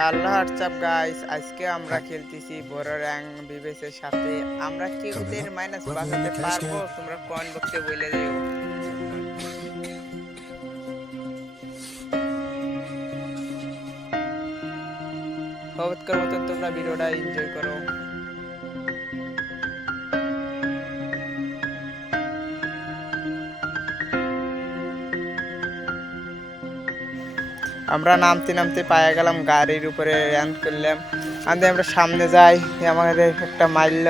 Hello WhatsApp guys, আজকে আমরা খেলতেছি বড় র্যাঙ্ক বিবেসের সাথে। আমরা কি ওদের মাইনাস বাঁচাতে পারবো? তোমরা কমেন্ট বক্সে বলে দিও। হবতকার মতন তোমরা ভিডিওটা এনজয় করো। আমরা নামতে নামতে পায়ে গেলাম গাড়ির উপরে, র্যান করলাম। আমরা সামনে যাই, আমাদের একটা মারল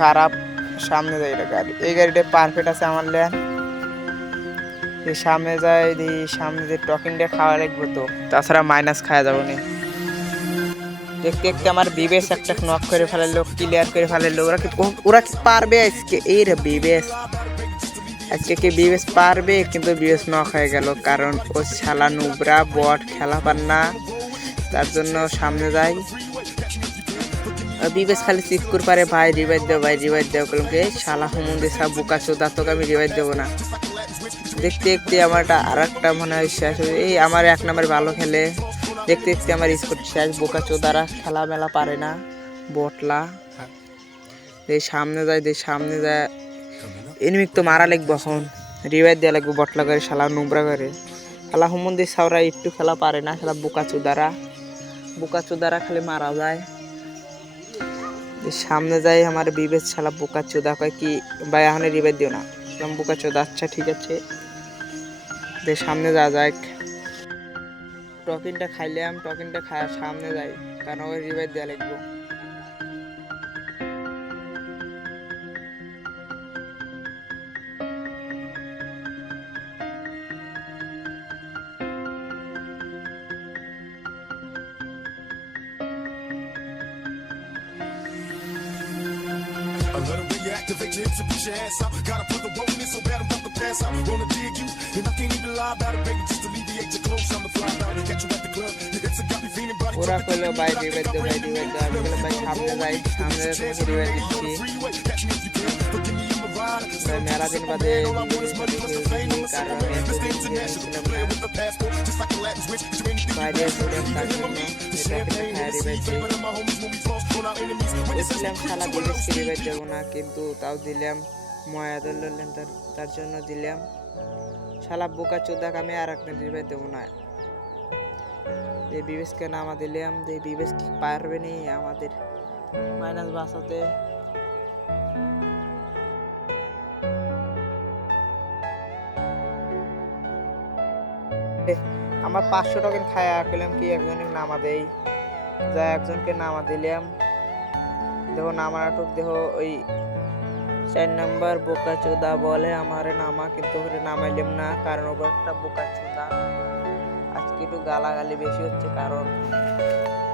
খারাপ। সামনে যাই গাড়ি, এই গাড়িটা পারফেক্ট আছে আমার ল্যান। সামনে যাই, সামনে যে টকিংটা খাওয়া লাগবে, তো তাছাড়া মাইনাস খাওয়া যাবো না। দেখতে দেখতে আমার বিবেস একটা নক করে ফেলালো, ক্লিয়ার করে ফেলালো। ওরা কি পারবে আজকে? এই রে বিবেস, আজকে কি বিবেস পারবে? কিন্তু বিবেস নক হয়ে গেল, কারণ ও শালা নুবরা বট খেলা পার না, তার জন্য সামনে যাই। বিবেস খালি চিৎকুর পারে, ভাই রিভাইভ দেও, ভাই রিভাইভ দেও। কালকে শালা হুমুন্দি সব বুকা চোদা, তোকে আমি রিভাইভ দেবো না। দেখতে দেখতে আমারটা আর একটা মনে হয় শেষ হবে। এই আমার এক নম্বর ভালো খেলে, দেখতে দেখতে আমার স্কোর শেষ। বোকা চোদারা খেলা মেলা পারে না, বটলা। সামনে যায়, সামনে যায়। এনিমিক তো মারা লাগবে, এখন রিভাইভ দেওয়া লাগবে বটলা করে, শালা নোংরা করে। খেলা হুমন্দি সাওরা একটু খেলা পারে না, খেলা বোকা চোদারা খালি মারা যায়। সামনে যাই, আমার বিবেচ শালা বোকা চোদা কয় কি ভাই এখন রিভাইভ দিও না, বোকা চোদা। আচ্ছা ঠিক আছে, সামনে যা যাক। টকিনটা খাইলাম, টকিনটা খাওয়া সামনে যাই, কারণ ওই রিভাইভ দেওয়া লাগবে। I let 'em reactivate your hips and push your ass out. Gotta put the roll in so bad I'm about to pass out. Wanna dig you, and I can't even lie about it, baby. Just alleviate your clothes, I'm the fly out. Catch you at the club, your hips have got me feeling body. ওরা কইলো ভাই revive দে, ভাই revive দে। আমি বললাম ভাই সামনে যাই, সামনে তোমাকে রিভাইভ দিচ্ছি। মেলা দিন বাদে কারণ আমি এতদিন ছিলাম না বাইরে, ছিলাম তার জন্য রিভাইভ দিই। বুঝলাম শালা বিবেশকে রিভাইভ দেবো না, কিন্তু তাও দিলাম। ময়া ধরলেন, তার জন্য দিলাম। শালা বোকা চোদাক আমি আর একটা রিভাইভ দেবো না। এই বিবেশকে নামা দিলাম, এই বিবেশ কি পারবে নি আমাদের মাইনাস বাঁচাতে? আমার 500 টোকেন খায়া পেলাম কি একজনের নামা দেই, যা একজনকে নামা দিলাম। দেখো নামাটুক, দেখো ওই 4 নাম্বার বোকা চোদা বলে আমারে নামা, কিন্তু ওরে নামাইলাম না, কারণ ও একটা বোকা চোদা। আজকে একটু গালাগালি বেশি হচ্ছে, কারণ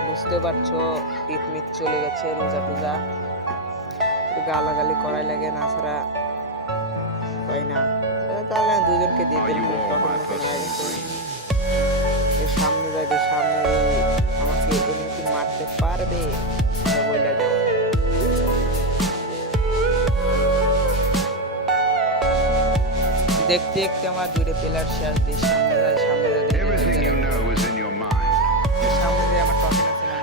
বুঝতে পারছো ঈদ মিদ চলে গেছে, রোজা টোজা, একটু গালাগালি করাই লাগে, না ছাড়া হয় না। তাহলে দুজনকে দিয়ে দিলাম। সামনে যাই, সামনে আমাকে এমনি মারতে পারবে বলে যাও। দেখতে দেখতে আমার দুটো প্লেয়ার শেষ। সামনে যাই, সামনে যাই, সামনে দিয়ে আমার টকেন আছে না।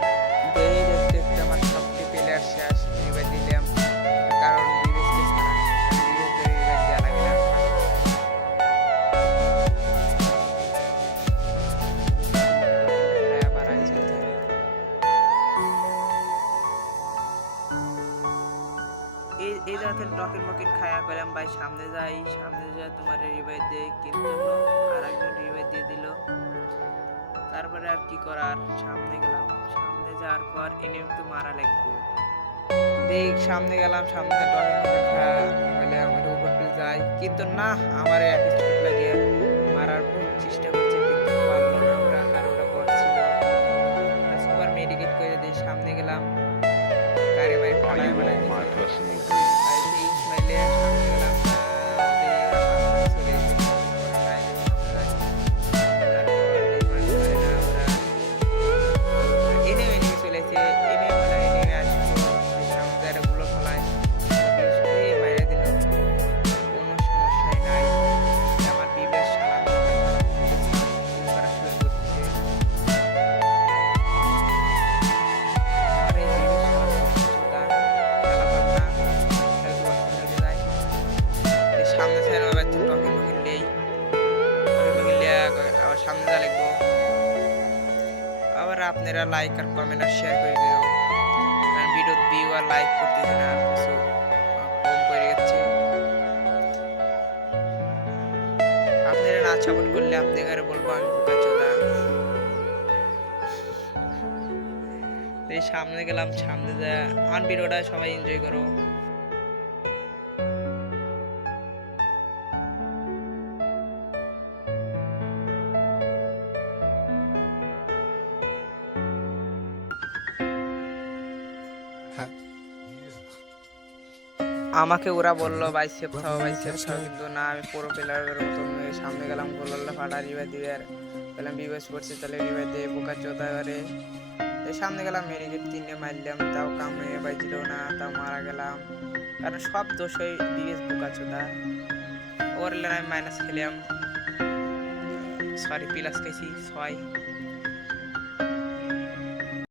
দেখতে দেখতে আমার সবটি প্লেয়ার শেষ। রিভাইভ দিলাম, কারণ বিবেশকে ছাড়া বিবেশকে রিভাইভ দেওয়া লাগে না। এই জাতের টকেন মকেন খায়া পেলাম ভাই। সামনে যাই, সামনে যাই, তোমার রিভাইভ দেয়, কিন্তু আর একজন রিভাইভ দিয়ে দিল। তারপরে আর কি করার, সামনে গেলাম। সামনে যাওয়ার পর এনে একটু মারা লাগবো। দেখ সামনে গেলাম, সামনে টকেন মকেন খায়া বলে আমার উপর দিয়ে যাই, কিন্তু না, আমার এক স্পট লাগিয়ে মারার বহুত চেষ্টা করছে, কিন্তু পারলো না ওরা, কারণ ওরা করছিল। সুপার মেডিকেট করে দিয়ে সামনে গেলাম, গাড়ি বাড়ি পড়ায় বেড়াই ইসমাইলে সামনে গেলাম। কোনো সমস্যাই নাই, আমার বিবেশ সারা তারপরে আপনারা লাইক আর কমেন্ট আর শেয়ার করে দিও, কারণ ভিডিও ভিউ আর লাইক করতেছে না, কিছু কম পড়ে যাচ্ছে। আপনারা না সাপোর্ট করলে আপনাদের বলবো আমি বোকাচোদা। এই সামনে গেলাম, সামনে যা আমার ভিডিওটা সবাই এনজয় করো। আমাকে ওরা বললো বাইসেপ খাও বাইসেপ খাও, কিন্তু না আমি পুরো প্লেয়ারের মতন সামনে গেলাম, গোল্লা ফাটা রিভাই দিবে আর বললাম বিবেশ করছি তাহলে রিভাই দিয়ে বোকা চোদা করে সামনে গেলাম, মেরিকেট 3 মারলাম, তাও কামড়ে বাইছিল না, তাও মারা গেলাম, কারণ সব দোষই বিবেশ বোকা চোদা। ওর আমি মাইনাস খেলাম, সরি প্লাস খেয়েছি 6।